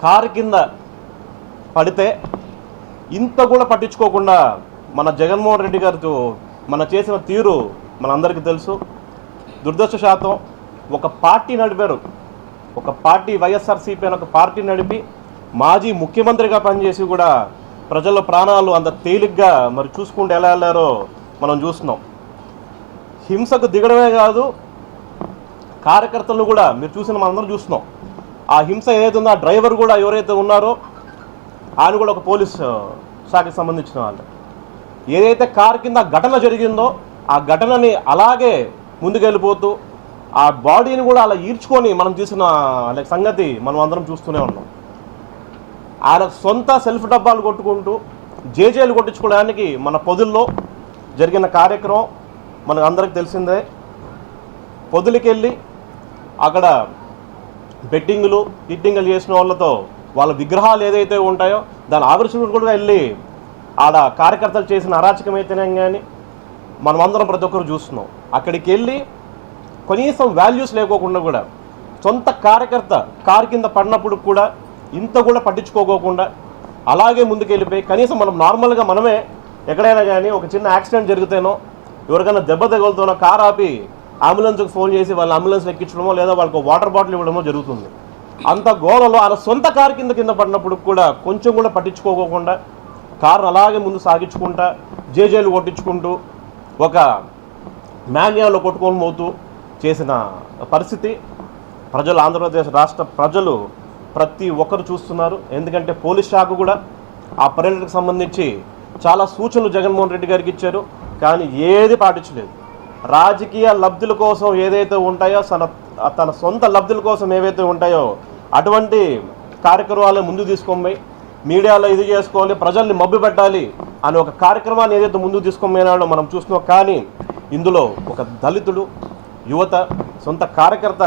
Car కింద పడితే ఇంత కూడా పట్టించుకోకుండా మన జగన్మోహన్ రెడ్డి గారితో మన చేసిన తీరు మనందరికీ తెలుసు. దురదృష్టశాతం ఒక పార్టీ నడిపారు, ఒక పార్టీ వైఎస్ఆర్సీపీ అని ఒక పార్టీ నడిపి మాజీ ముఖ్యమంత్రిగా పనిచేసి కూడా ప్రజల ప్రాణాలు అంత తేలిగ్గా మరి చూసుకుంటూ ఎలా వెళ్ళారో మనం చూస్తున్నాం. హింసకు దిగడమే కాదు, కార్యకర్తలను కూడా మీరు చూసిన మనందరం చూస్తున్నాం. ఆ హింస ఏదైతే ఉందో ఆ డ్రైవర్ కూడా ఎవరైతే ఉన్నారో ఆయన కూడా ఒక పోలీస్ శాఖకి సంబంధించిన వాళ్ళు. ఏదైతే కారు కింద ఘటన జరిగిందో ఆ ఘటనని అలాగే ముందుకెళ్ళిపోతూ ఆ బాడీని కూడా అలా ఈడ్చుకొని మనం తీసిన సంగతి మనం అందరం చూస్తూనే ఉన్నాం. ఆయన సొంత సెల్ఫ్ డబ్బాలు కొట్టుకుంటూ జేజేలు కొట్టించుకోవడానికి మన పొదుల్లో జరిగిన కార్యక్రమం మనకు అందరికి తెలిసిందే. పొదులకెళ్ళి అక్కడ బెట్టింగులు హిట్టింగులు చేసిన వాళ్ళతో వాళ్ళ విగ్రహాలు ఏదైతే ఉంటాయో దాని ఆవిష్కరణ కూడా వెళ్ళి ఆడ కార్యకర్తలు చేసిన అరాచకమైతేనే కానీ మనమందరం ప్రతి ఒక్కరు చూస్తున్నాం. అక్కడికి వెళ్ళి కనీసం వాల్యూస్ లేకోకుండా కూడా సొంత కార్యకర్త కారు కింద పడినప్పుడు కూడా ఇంత కూడా పట్టించుకోకోకుండా అలాగే ముందుకెళ్ళిపోయి కనీసం మనం నార్మల్గా మనమే ఎక్కడైనా కానీ ఒక చిన్న యాక్సిడెంట్ జరిగితేనో ఎవరికైనా దెబ్బ తగులుతూనో కారు ఆపి అంబులెన్స్కి ఫోన్ చేసి వాళ్ళ అంబులెన్స్ ఎక్కించడమో లేదా వాళ్ళకి వాటర్ బాటిల్ ఇవ్వడమో జరుగుతుంది. అంత గోళలో ఆయన సొంత కారు కింద పడినప్పుడు కూడా కొంచెం కూడా పట్టించుకోకుండా కారును అలాగే ముందు సాగించుకుంటా జేజేలు కొట్టించుకుంటూ ఒక మాన్యాలో కొట్టుకొని పోతూ చేసిన పరిస్థితి ప్రజలు, ఆంధ్రప్రదేశ్ రాష్ట్ర ప్రజలు ప్రతి ఒక్కరు చూస్తున్నారు. ఎందుకంటే పోలీస్ శాఖ కూడా ఆ పర్యటనకు సంబంధించి చాలా సూచనలు జగన్మోహన్ రెడ్డి గారికి ఇచ్చారు, కానీ ఏది పాటించలేదు. రాజకీయ లబ్ధుల కోసం ఏదైతే ఉంటాయో తన సొంత లబ్ధుల కోసం ఏవైతే ఉంటాయో అటువంటి కార్యక్రమాలను ముందు తీసుకొని మీడియాలో ఇది చేసుకోవాలి, ప్రజల్ని మభ్య పెట్టాలి అని ఒక కార్యక్రమాన్ని ఏదైతే ముందుకు తీసుకొని మనం చూస్తున్నాం. కానీ ఇందులో ఒక దళితుడు యువత సొంత కార్యకర్త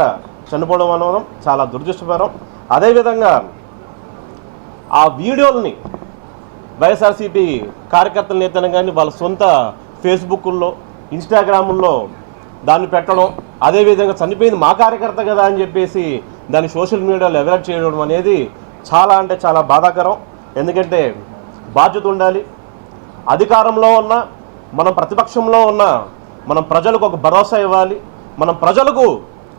చనిపోవడం అనడం చాలా దురదృష్టకరం. అదేవిధంగా ఆ వీడియోలని వైఎస్ఆర్సీపీ కార్యకర్తల నేతను కానీ వాళ్ళ సొంత ఫేస్బుక్లో ఇన్స్టాగ్రాముల్లో దాన్ని పెట్టడం, అదేవిధంగా చనిపోయింది మా కార్యకర్త కదా అని చెప్పేసి దాన్ని సోషల్ మీడియాలో అవాయిడ్ చేయడం అనేది చాలా అంటే చాలా బాధాకరం. ఎందుకంటే బాధ్యత ఉండాలి. అధికారంలో ఉన్న మనం, ప్రతిపక్షంలో ఉన్న మనం ప్రజలకు ఒక భరోసా ఇవ్వాలి, మనం ప్రజలకు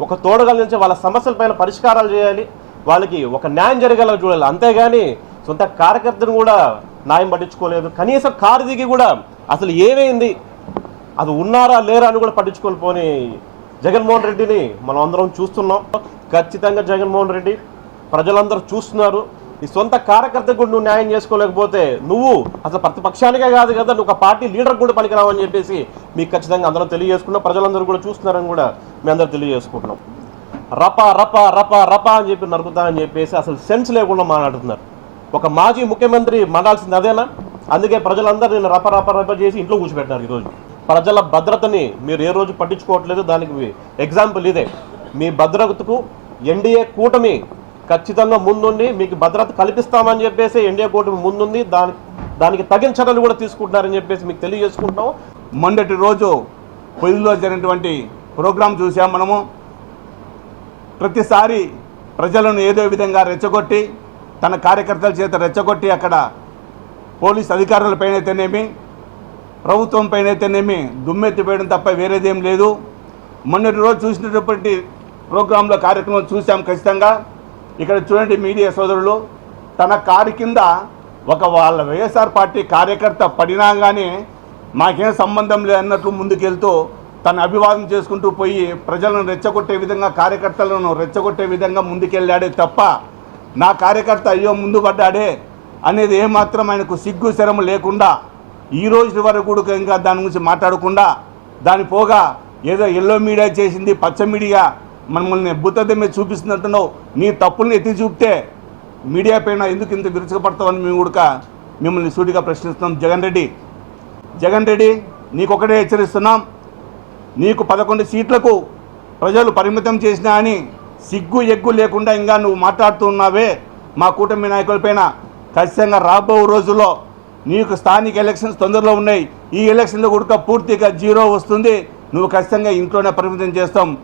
ఒక తోడుగలించి వాళ్ళ సమస్యలపైన పరిష్కారాలు చేయాలి, వాళ్ళకి ఒక న్యాయం జరిగేలా చూడాలి. అంతేగాని సొంత కార్యకర్తను కూడా న్యాయం పట్టించుకోలేదు. కనీసం కారు దిగి కూడా అసలు ఏమైంది, అది ఉన్నారా లేరా అని కూడా పట్టించుకోలేకపోని జగన్మోహన్ రెడ్డిని మనం అందరం చూస్తున్నాం. ఖచ్చితంగా జగన్మోహన్ రెడ్డి ప్రజలందరూ చూస్తున్నారు. ఈ సొంత కార్యకర్తకు కూడా నువ్వు న్యాయం చేసుకోలేకపోతే నువ్వు అసలు ప్రతిపక్షానికే కాదు కదా, నువ్వు ఒక పార్టీ లీడర్ కూడా పనికిరావని చెప్పేసి మీకు ఖచ్చితంగా అందరం తెలియజేసుకున్నాం. ప్రజలందరూ కూడా చూస్తున్నారని కూడా మేము అందరూ తెలియజేసుకుంటున్నాం. రప రప రప రప అని చెప్పి నరుకుతా అని చెప్పేసి అసలు సెన్స్ లేకుండా మాట్లాడుతున్నారు. ఒక మాజీ ముఖ్యమంత్రి మాట్లాడాల్సింది అదేనా? అందుకే ప్రజలందరూ నేను రప రప రప చేసి ఇంట్లో కూర్చోబెట్టారు. ఈరోజు ప్రజల భద్రతని మీరు ఏ రోజు పట్టించుకోవట్లేదు. దానికి ఎగ్జాంపుల్ ఇదే. మీ భద్రతకు ఎన్డీఏ కూటమి ఖచ్చితంగా ముందుండి మీకు భద్రత కల్పిస్తామని చెప్పేసి ఎన్డీఏ కూటమి ముందుంది. దానికి తగిన చర్యలు కూడా తీసుకుంటున్నారని చెప్పేసి మీకు తెలియజేసుకుంటున్నాం. మొన్నటి రోజు పొదిలో జరిగినటువంటి ప్రోగ్రాం చూసాం మనము. ప్రతిసారి ప్రజలను ఏదో విధంగా రెచ్చగొట్టి, తన కార్యకర్తల చేత రెచ్చగొట్టి అక్కడ పోలీస్ అధికారులపైనైతేనేమి ప్రభుత్వం పైనైతేనేమి దుమ్మెత్తిపోయడం తప్ప వేరేదేం లేదు. మొన్నటి రోజు చూసినటువంటి ప్రోగ్రాంలో కార్యక్రమం చూసాం. ఖచ్చితంగా ఇక్కడ చూడండి మీడియా సోదరులు, తన కారు కింద వాళ్ళ వైఎస్ఆర్ పార్టీ కార్యకర్త పడినా కానీ మాకేం సంబంధం లేదన్నట్లు ముందుకెళ్తూ తను అభివాదం చేసుకుంటూ పోయి ప్రజలను రెచ్చగొట్టే విధంగా, కార్యకర్తలను రెచ్చగొట్టే విధంగా ముందుకెళ్ళాడే తప్ప నా కార్యకర్త అయ్యో ముందు పడ్డాడే అనేది ఏమాత్రం ఆయనకు సిగ్గు శరము లేకుండా ఈ రోజు వరకు కూడా ఇంకా దాని గురించి మాట్లాడకుండా, దాని పోగా ఏదో ఎల్లో మీడియా చేసింది, పచ్చ మీడియా మనల్ని బుద్ధ మీద చూపిస్తున్నట్టున్నావు. నీ తప్పుల్ని ఎత్తి చూపితే మీడియా పైన ఎందుకు ఇంత విరుచుకుపడతామని మేము కూడా మిమ్మల్ని సూటిగా ప్రశ్నిస్తున్నాం. జగన్ రెడ్డి నీకొకటే హెచ్చరిస్తున్నాం, నీకు 11 సీట్లకు ప్రజలు పరిమితం చేసినా అని సిగ్గు ఎగ్గు లేకుండా ఇంకా నువ్వు మాట్లాడుతూ ఉన్నావే మా కూటమి నాయకులపైన. ఖచ్చితంగా రాబో రోజుల్లో నీకు స్థానిక ఎలక్షన్స్ తొందరలో ఉన్నాయి. ఈ ఎలక్షన్లో కూడా పూర్తిగా 0 వస్తుంది. నువ్వు ఖచ్చితంగా ఇంట్లోనే పరిమితం చేస్తాం.